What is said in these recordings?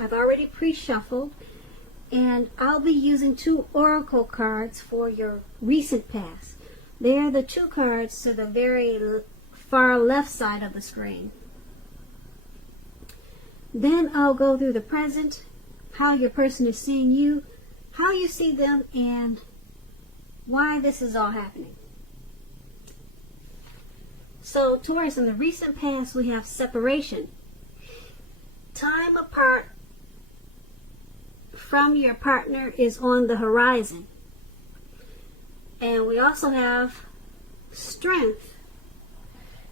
I've already pre-shuffled, and I'll be using 2 oracle cards for your recent past. They're the 2 cards to the very far left side of the screen. Then I'll go through the present, how your person is seeing you, how you see them, and why this is all happening. So, Taurus, in the recent past, we have separation. Time apart from your partner is on the horizon. And we also have strength.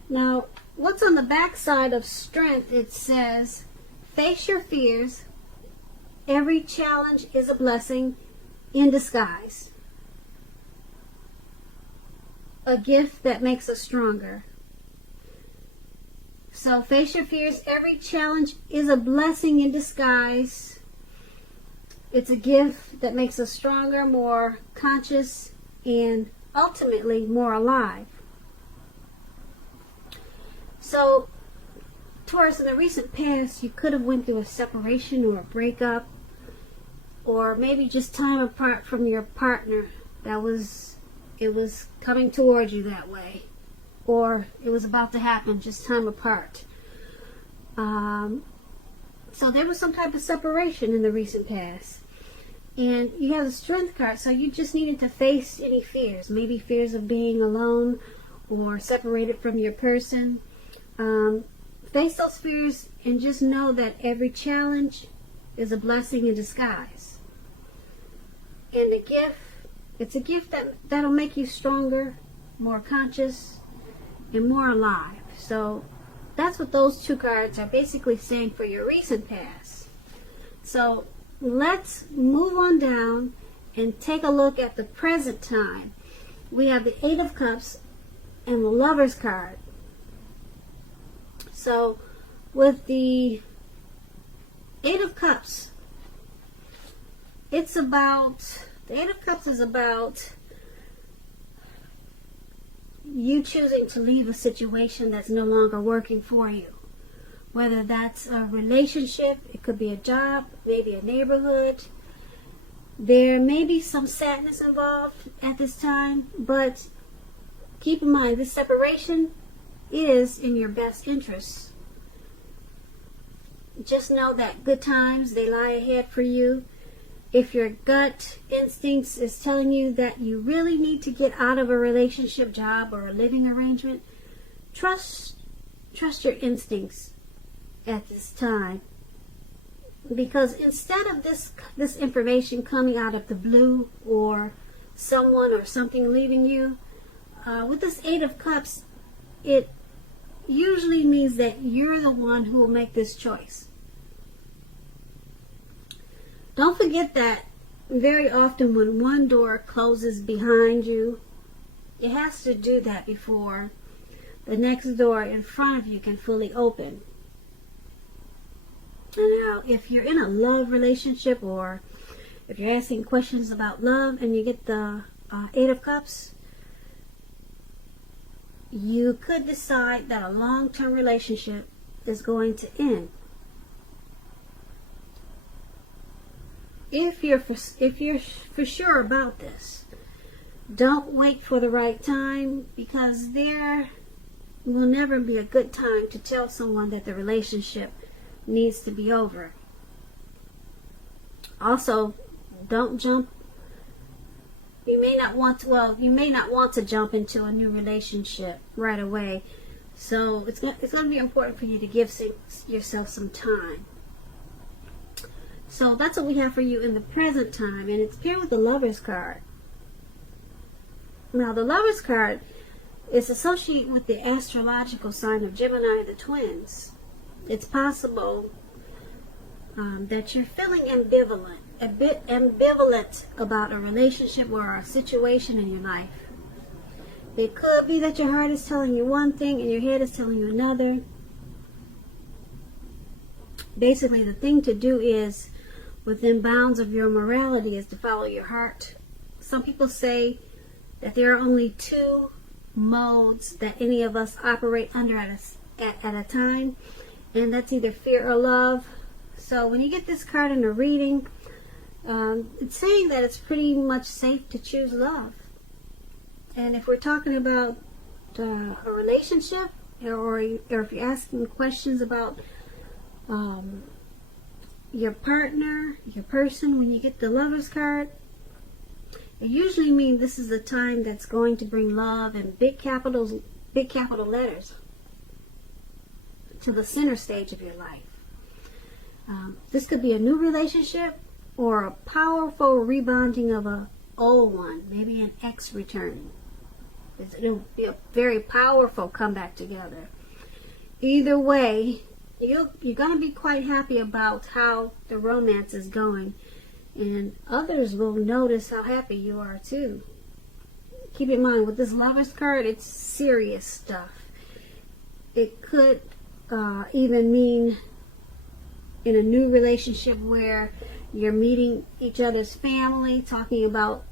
Now, what's on the back side of strength? It says, face your fears. Every challenge is a blessing in disguise. A gift that makes us stronger. So face your fears. Every challenge is a blessing in disguise. It's a gift that makes us stronger, more conscious, and ultimately more alive. So, Taurus, in the recent past, you could have went through a separation or a breakup, or maybe just time apart from your partner. It was coming towards you that way, or it was about to happen, just time apart. So there was some type of separation in the recent past. And you have the strength card, so you just needed to face any fears. Maybe fears of being alone or separated from your person. Face those fears and just know that every challenge is a blessing in disguise. And the gift, it's a gift that'll make you stronger, more conscious, and more alive. So that's what those 2 cards are basically saying for your recent past. So let's move on down and take a look at the present time. We have the 8 of Cups and the Lover's card. So with the 8 of Cups, the 8 of Cups is about you choosing to leave a situation that's no longer working for you. Whether that's a relationship, it could be a job, maybe a neighborhood. There may be some sadness involved at this time, but keep in mind, this separation is in your best interest. Just know that good times, they lie ahead for you. If your gut instincts is telling you that you really need to get out of a relationship, job, or a living arrangement, trust your instincts at this time. Because instead of this information coming out of the blue, or someone or something leaving you, with this 8 of Cups, it usually means that you're the one who will make this choice. Don't forget that very often when one door closes behind you, it has to do that before the next door in front of you can fully open. And now, if you're in a love relationship, or if you're asking questions about love and you get the 8 of Cups, you could decide that a long-term relationship is going to end. If you're for sure about this, don't wait for the right time, because there will never be a good time to tell someone that the relationship needs to be over. Also, don't jump. You may not want to jump into a new relationship right away. So it's going to be important for you to give yourself some time. So that's what we have for you in the present time, and it's paired with the Lover's card. Now, the Lover's card is associated with the astrological sign of Gemini, the twins. It's possible that you're feeling a bit ambivalent about a relationship or a situation in your life. It could be that your heart is telling you one thing and your head is telling you another. Basically, the thing to do is, within bounds of your morality, is to follow your heart. Some people say that there are only 2 modes that any of us operate under at a time, and that's either fear or love. So when you get this card in a reading, it's saying that it's pretty much safe to choose love. And if we're talking about a relationship, or if you're asking questions about your partner, your person, when you get the Lover's card, it usually means this is a time that's going to bring love and big capital letters to the center stage of your life. This could be a new relationship or a powerful rebonding of an old one, maybe an ex returning. It'll be a very powerful comeback together. Either way, you're going to be quite happy about how the romance is going, and others will notice how happy you are too. Keep in mind, with this Lover's card, it's serious stuff. It could even mean in a new relationship where you're meeting each other's family, talking about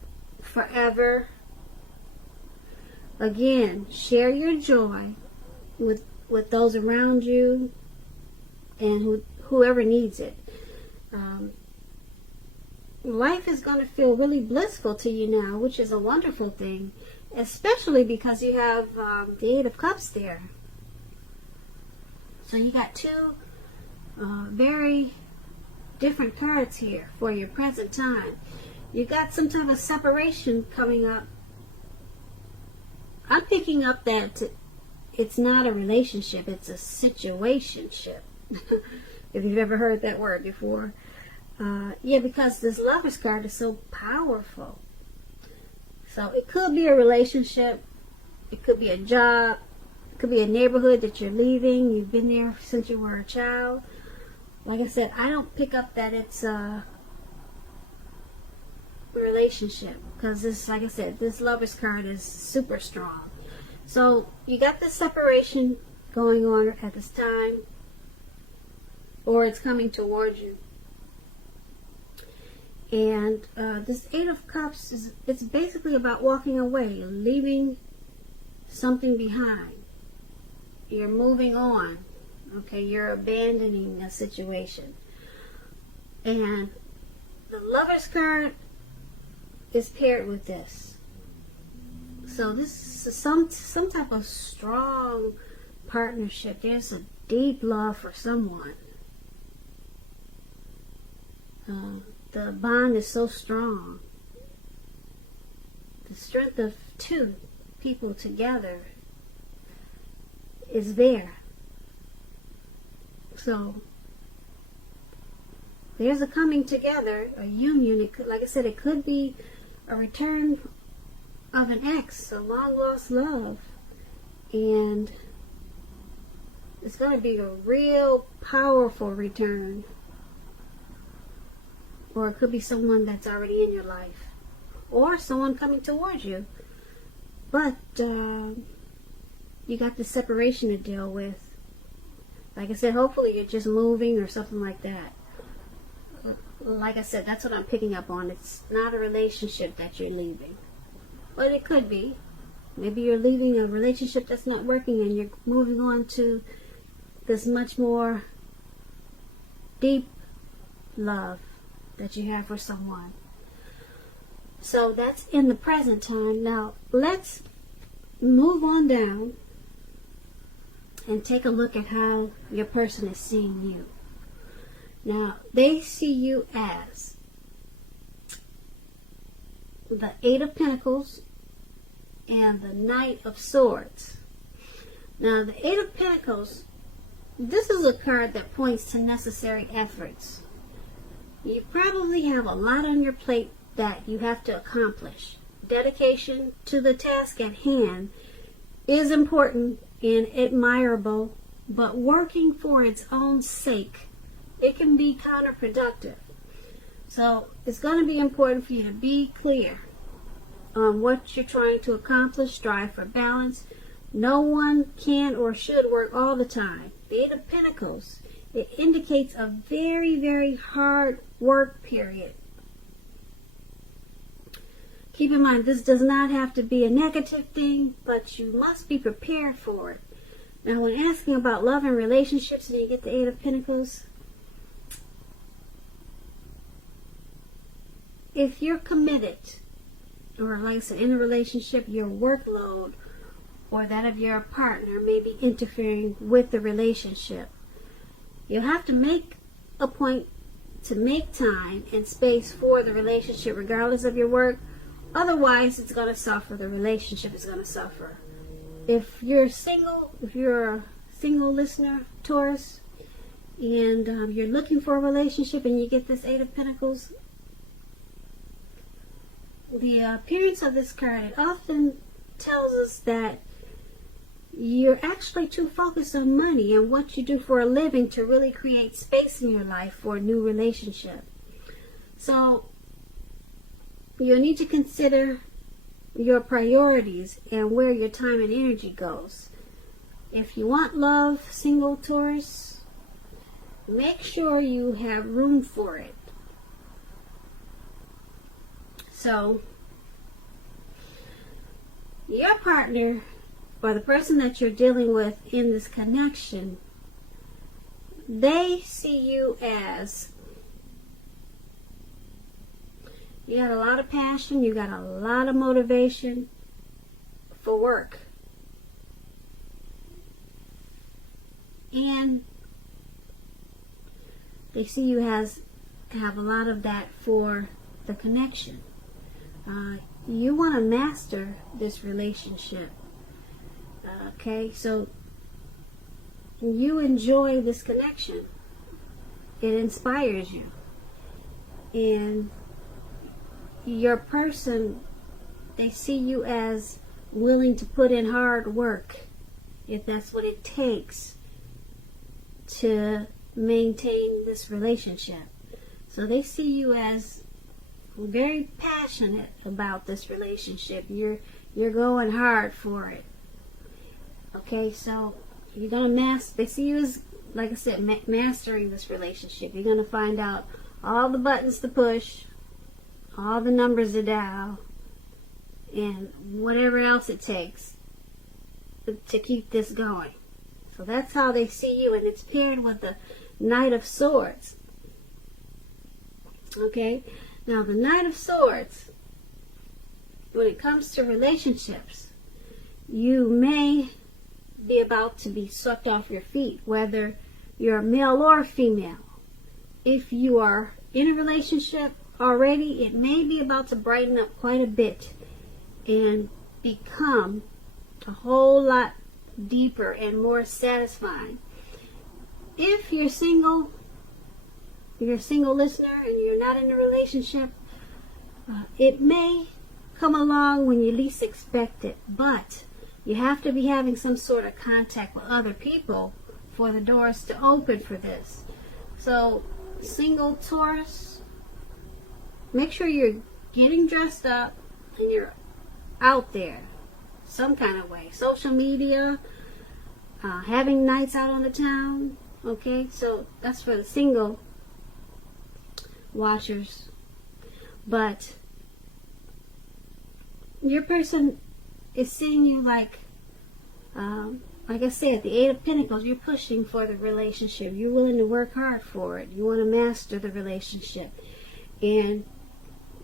forever. Again, share your joy with those around you and whoever needs it. Life is going to feel really blissful to you now, which is a wonderful thing, especially because you have the Eight of Cups there. So you got two very different cards here for your present time. You got some type of separation coming up. I'm picking up that it's not a relationship, it's a situationship. If you've ever heard that word before. Yeah, because this Lover's card is so powerful. So it could be a relationship, it could be a job, it could be a neighborhood that you're leaving. You've been there since you were a child. Like I said, I don't pick up that it's a relationship, because this, like I said, this Lover's card is super strong. So you got this separation going on at this time, or it's coming towards you. And this Eight of Cups it's basically about walking away, leaving something behind. You're moving on. Okay, you're abandoning a situation. And the Lover's card is paired with this. So this is some type of strong partnership. There's a deep love for someone. The bond is so strong. The strength of two people together is there. So there's a coming together, a union. It could, like I said, it could be a return of an ex, a long lost love, and it's going to be a real powerful return. Or it could be someone that's already in your life, or someone coming towards you. But you got the separation to deal with. Like I said, hopefully you're just moving or something like that. Like I said, that's what I'm picking up on. It's not a relationship that you're leaving. But it could be. Maybe you're leaving a relationship that's not working and you're moving on to this much more deep love that you have for someone. So that's in the present time. Now let's move on down and take a look at how your person is seeing you. Now they see you as the Eight of Pentacles and the Knight of Swords. Now the Eight of Pentacles, this is a card that points to necessary efforts. You probably have a lot on your plate that you have to accomplish. Dedication to the task at hand is important and admirable, but working for its own sake, it can be counterproductive. So it's going to be important for you to be clear on what you're trying to accomplish. Strive for balance. No one can or should work all the time. The Eight of Pentacles, it indicates a very, very hard work period. Keep in mind, this does not have to be a negative thing, but you must be prepared for it. Now, when asking about love and relationships and you get the Eight of Pentacles, if you're committed, or like I said, in a relationship, your workload or that of your partner may be interfering with the relationship, you'll have to make a point to make time and space for the relationship regardless of your work. Otherwise, it's going to suffer. The relationship is going to suffer. If you're a single listener, Taurus, and you're looking for a relationship and you get this Eight of Pentacles, the appearance of this card, it often tells us that you're actually too focused on money and what you do for a living to really create space in your life for a new relationship. So you'll need to consider your priorities and where your time and energy goes. If you want love, single Taurus, make sure you have room for it. So your partner, or the person that you're dealing with in this connection, they see you as, you got a lot of passion, you got a lot of motivation for work. And they see you as have a lot of that for the connection. You want to master this relationship. Okay, so you enjoy this connection. It inspires you. And your person, they see you as willing to put in hard work, if that's what it takes to maintain this relationship. So they see you as very passionate about this relationship. You're going hard for it. Okay, so you're going to they see you as, like I said, mastering this relationship. You're going to find out all the buttons to push, all the numbers to dial, and whatever else it takes to keep this going. So that's how they see you, and it's paired with the Knight of Swords. Okay, now the Knight of Swords, when it comes to relationships, you may be about to be swept off your feet, whether you're male or female. If you are in a relationship already, it may be about to brighten up quite a bit and become a whole lot deeper and more satisfying. If you're single listener and you're not in a relationship, it may come along when you least expect it, but you have to be having some sort of contact with other people for the doors to open for this. So, single Taurus, make sure you're getting dressed up and you're out there some kind of way. Social media, having nights out on the town. Okay, so that's for the single watchers. But your person is seeing you like I said, the Eight of Pentacles, you're pushing for the relationship. You're willing to work hard for it. You want to master the relationship. And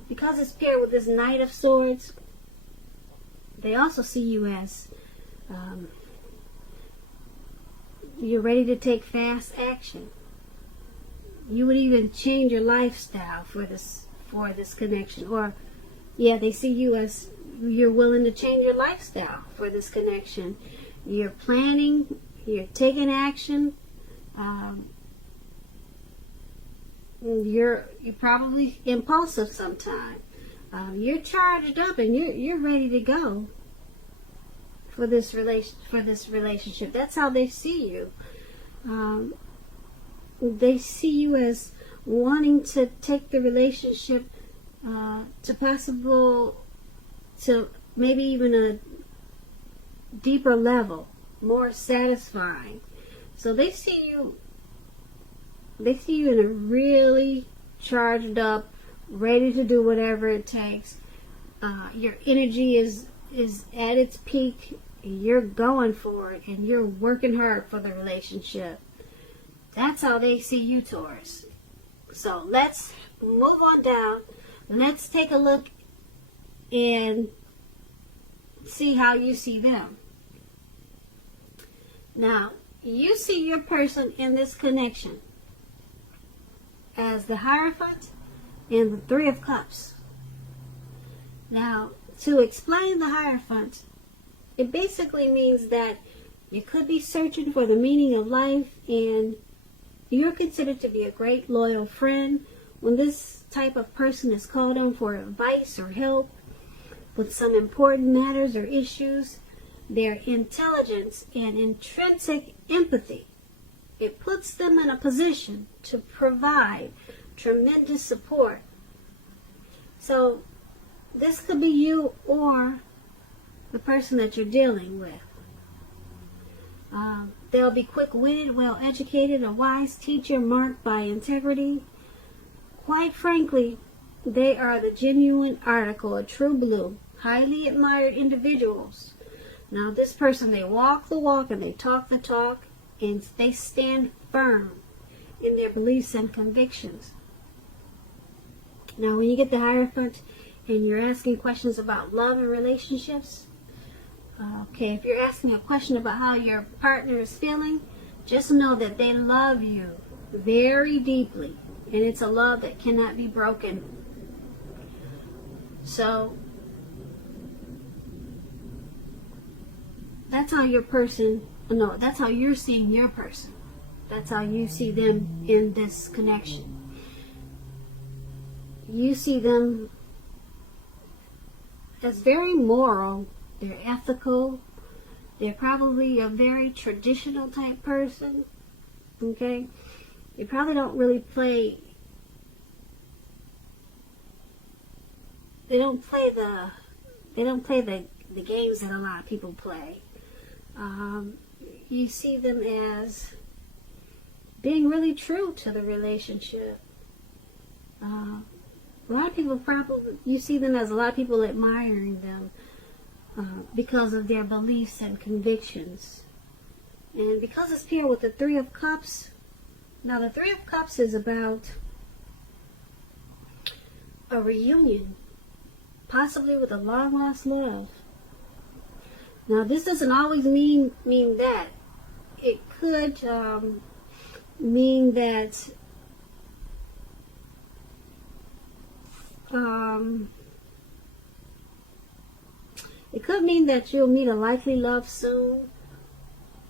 because it's paired with this Knight of Swords, they also see you as you're ready to take fast action. You would even change your lifestyle for this connection. Or, yeah, they see you as you're willing to change your lifestyle for this connection. You're planning, you're taking action. You're probably impulsive sometimes. You're charged up and you're ready to go for this relationship. That's how they see you. They see you as wanting to take the relationship to maybe even a deeper level, more satisfying. So they see you in a really charged up, ready to do whatever it takes. Your energy is at its peak. You're going for it and you're working hard for the relationship. That's how they see you, Taurus. So let's move on down let's take a look and see how you see them. Now, you see your person in this connection as the Hierophant and the Three of Cups. Now, to explain the Hierophant, it basically means that you could be searching for the meaning of life, and you're considered to be a great loyal friend. When this type of person is called on for advice or help with some important matters or issues, their intelligence and intrinsic empathy, it puts them in a position to provide tremendous support. So this could be you or the person that you're dealing with. They'll be quick-witted, well-educated, a wise teacher marked by integrity. Quite frankly, they are the genuine article, a true blue, highly admired individuals. Now, this person, they walk the walk and they talk the talk, and they stand firm in their beliefs and convictions. Now, when you get the Hierophant and you're asking questions about love and relationships, okay, if you're asking a question about how your partner is feeling, just know that they love you very deeply, and it's a love that cannot be broken. So that's how your person, no, that's how you're seeing your person. That's how you see them in this connection. You see them as very moral. They're ethical. They're probably a very traditional type person. Okay? They probably don't really play. They don't play the games that a lot of people play. You see them as being really true to the relationship. A lot of people probably, you see them as a lot of people admiring them because of their beliefs and convictions. And because it's paired with the Three of Cups, now the Three of Cups is about a reunion, possibly with a long-lost love. Now, this doesn't always mean that. It could mean that you'll meet a likely love soon.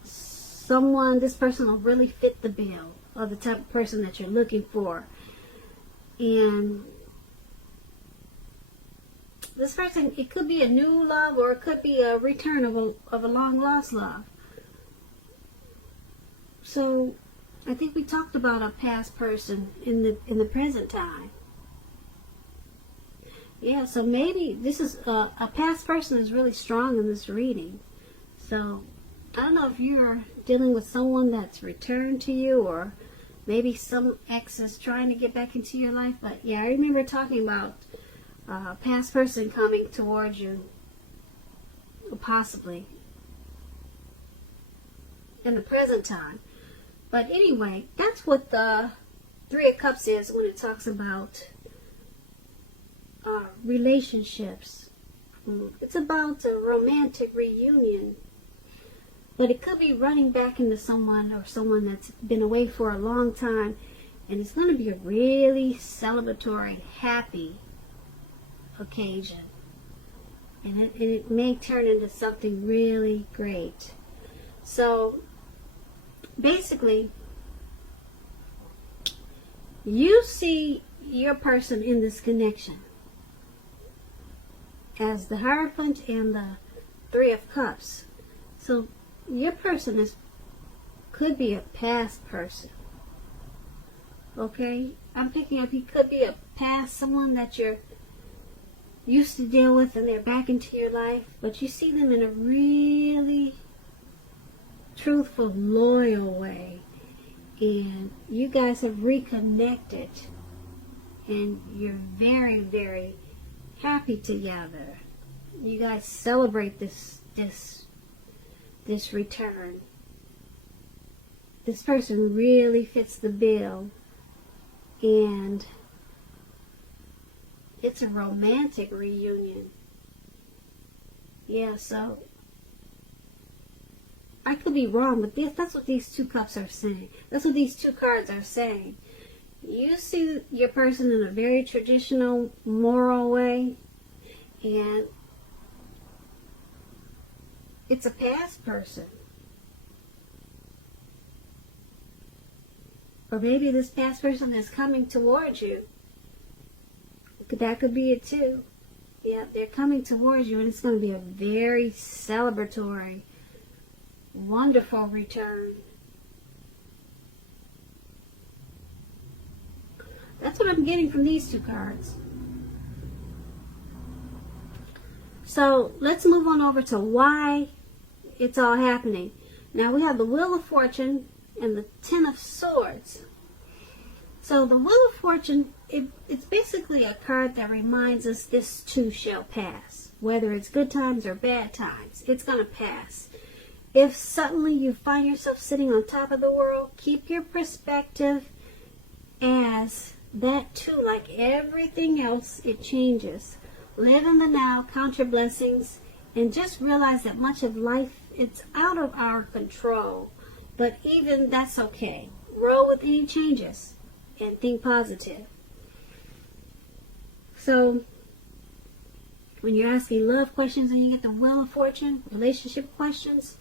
This person will really fit the bill of the type of person that you're looking for. And this person, it could be a new love, or it could be a return of a long lost love. So I think we talked about a past person in the present time. Yeah, so maybe this is a past person is really strong in this reading. So I don't know if you're dealing with someone that's returned to you, or maybe some ex is trying to get back into your life. But yeah, I remember talking about a past person coming towards you, possibly in the present time. But anyway, that's what the Three of Cups is when it talks about relationships. It's about a romantic reunion, but it could be running back into someone, or someone that's been away for a long time, and it's going to be a really celebratory, happy occasion, and it may turn into something really great. So basically, you see your person in this connection as the Hierophant and the Three of Cups. So your person could be a past person. Okay? I'm picking up, he could be a past, someone that you're used to deal with, and they're back into your life, but you see them in a really truthful, loyal way, and you guys have reconnected, and you're very, very happy together. You guys celebrate this return. This person really fits the bill, and It's a romantic reunion. Yeah, so I could be wrong, but that's what these two cups are saying. That's what these two cards are saying. You see your person in a very traditional, moral way, and it's a past person. Or maybe this past person is coming towards you. That could be it too. Yeah, they're coming towards you, and it's going to be a very celebratory, wonderful return. That's what I'm getting from these two cards. So let's move on over to why it's all happening. Now we have the Wheel of Fortune and the Ten of Swords. So the Wheel of Fortune, it's basically a card that reminds us this too shall pass. Whether it's good times or bad times, it's going to pass. If suddenly you find yourself sitting on top of the world, keep your perspective as that too, like everything else, it changes. Live in the now, count your blessings, and just realize that much of life, it's out of our control. But even that's okay. Roll with any changes and think positive. So, when you're asking love questions and you get the Wheel of Fortune, relationship questions,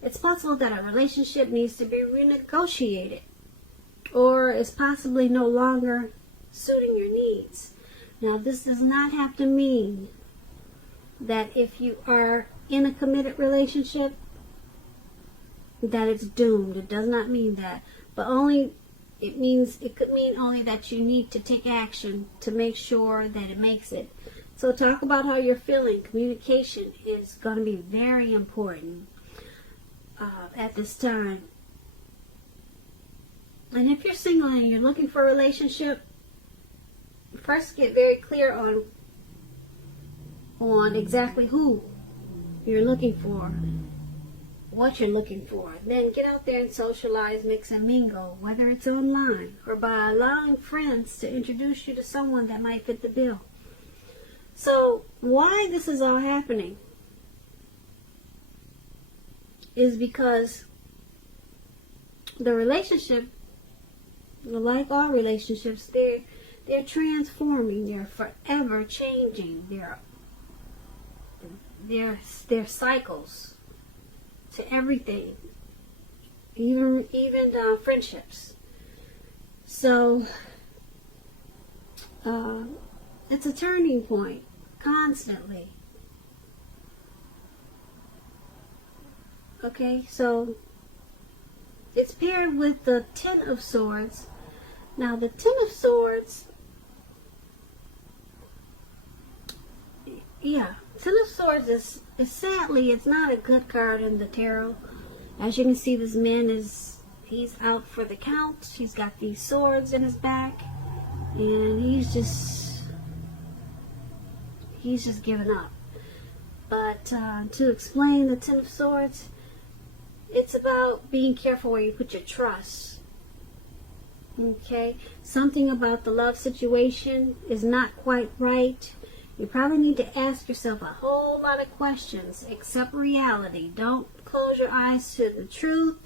it's possible that a relationship needs to be renegotiated or is possibly no longer suiting your needs. Now, this does not have to mean that if you are in a committed relationship, that it's doomed. It does not mean that. But it could mean only that you need to take action to make sure that it makes it. So talk about how you're feeling. Communication is going to be very important at this time. And if you're single and you're looking for a relationship, first get very clear on exactly who you're looking for, what you're looking for. Then get out there and socialize, mix and mingle, whether it's online or by allowing friends to introduce you to someone that might fit the bill. So why this is all happening is because the relationship, like all relationships, they're transforming, they're forever changing, they're cycles to everything, even friendships. So it's a turning point constantly. Okay, so it's paired with the Ten of Swords. Now the Ten of Swords, Ten of Swords is sadly, it's not a good card in the tarot. As you can see, this man he's out for the count. He's got these swords in his back, and he's just given up. But to explain the Ten of Swords, it's about being careful where you put your trust. Okay? Something about the love situation is not quite right. You probably need to ask yourself a whole lot of questions. Accept reality. Don't close your eyes to the truth,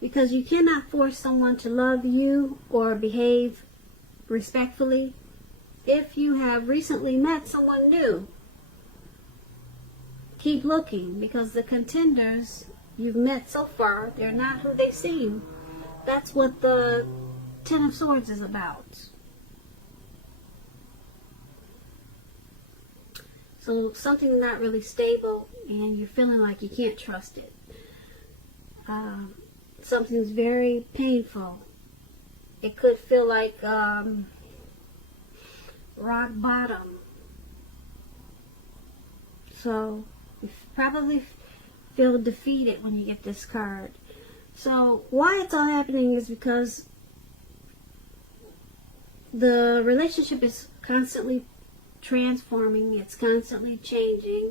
because you cannot force someone to love you or behave respectfully if you have recently met someone new. Keep looking, because the contenders you've met so far, they're not who they seem. That's what the Ten of Swords is about. So something not really stable, and you're feeling like you can't trust it. Something's very painful. It could feel like rock bottom. So you probably feel defeated when you get this card. So why it's all happening is because the relationship is constantly transforming, it's constantly changing,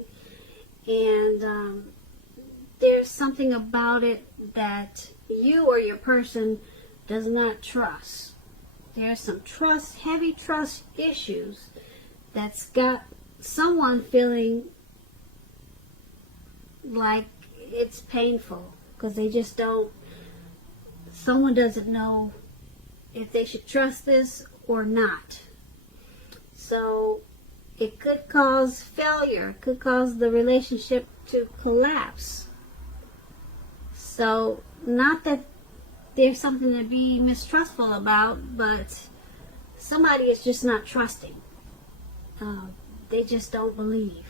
and there's something about it that you or your person does not trust. There's some heavy trust issues that's got someone feeling like it's painful because they just don't, someone doesn't know if they should trust this or not. So it could cause failure, it could cause the relationship to collapse. So not that there's something to be mistrustful about, but somebody is just not trusting. They just don't believe.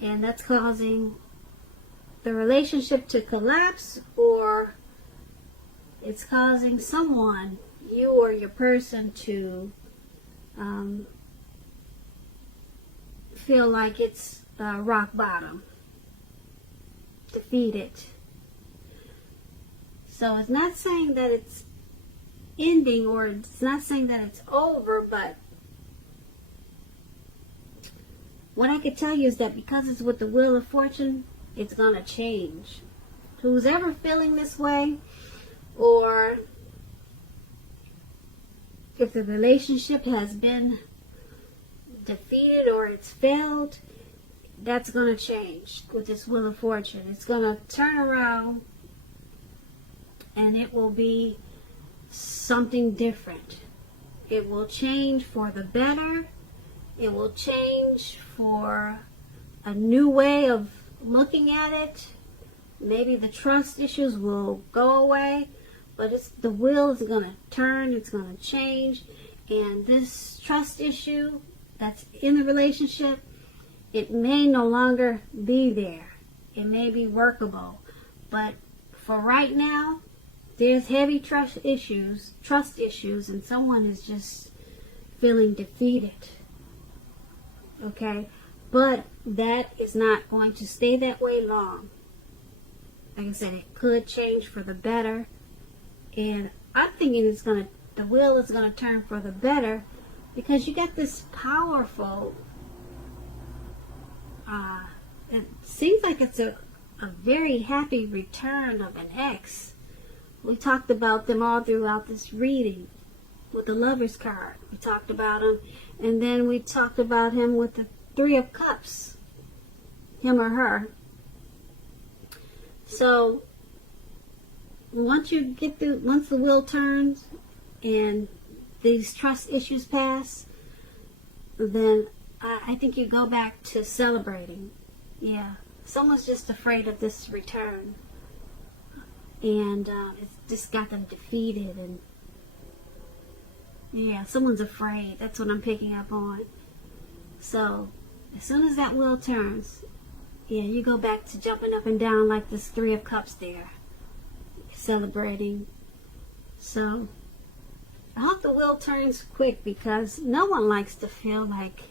And that's causing the relationship to collapse, or it's causing someone, you or your person, to feel like it's rock bottom, defeated. So it's not saying that it's ending, or it's not saying that it's over, but what I could tell you is that because it's with the Wheel of Fortune, it's going to change. Who's ever feeling this way, or if the relationship has been defeated or it's failed, that's going to change with this Wheel of Fortune. It's going to turn around and it will be something different. It will change for the better. It will change for a new way of looking at it. Maybe the trust issues will go away, but the wheel is going to turn, it's going to change, and this trust issue that's in the relationship, it may no longer be there. It may be workable, but for right now, there's heavy trust issues, and someone is just feeling defeated. Okay? But that is not going to stay that way long. Like I said, it could change for the better. And I'm thinking the wheel is going to turn for the better, because you got this powerful, it seems like it's a very happy return of an ex. We talked about them all throughout this reading with the Lover's card. We talked about him, and then we talked about him with the Three of Cups, him or her. So once the wheel turns and these trust issues pass, then I think you go back to celebrating. Yeah, someone's just afraid of this return, and it's just got them defeated, and yeah, someone's afraid. That's what I'm picking up on. So as soon as that wheel turns, yeah, you go back to jumping up and down like this Three of Cups there, celebrating. So I hope the wheel turns quick, because no one likes to feel like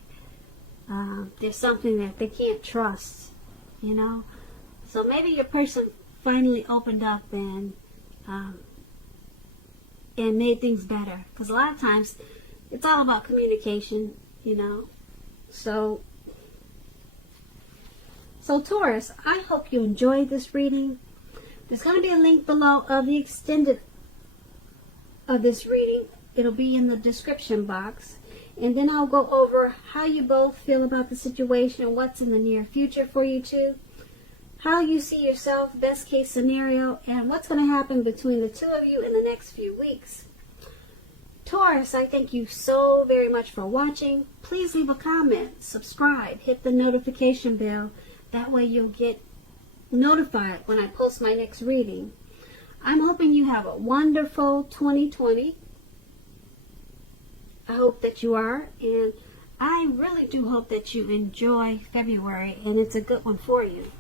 there's something that they can't trust, you know. So maybe your person finally opened up and made things better, because a lot of times it's all about communication, you know. So Taurus, I hope you enjoyed this reading. There's going to be a link below of the extended of this reading. It'll be in the description box. And then I'll go over how you both feel about the situation and what's in the near future for you two. How you see yourself, best case scenario, and what's going to happen between the two of you in the next few weeks. Taurus, I thank you so very much for watching. Please leave a comment, subscribe, hit the notification bell. That way you'll get notified when I post my next reading. I'm hoping you have a wonderful 2020. I hope that you are, and I really do hope that you enjoy February, and it's a good one for you.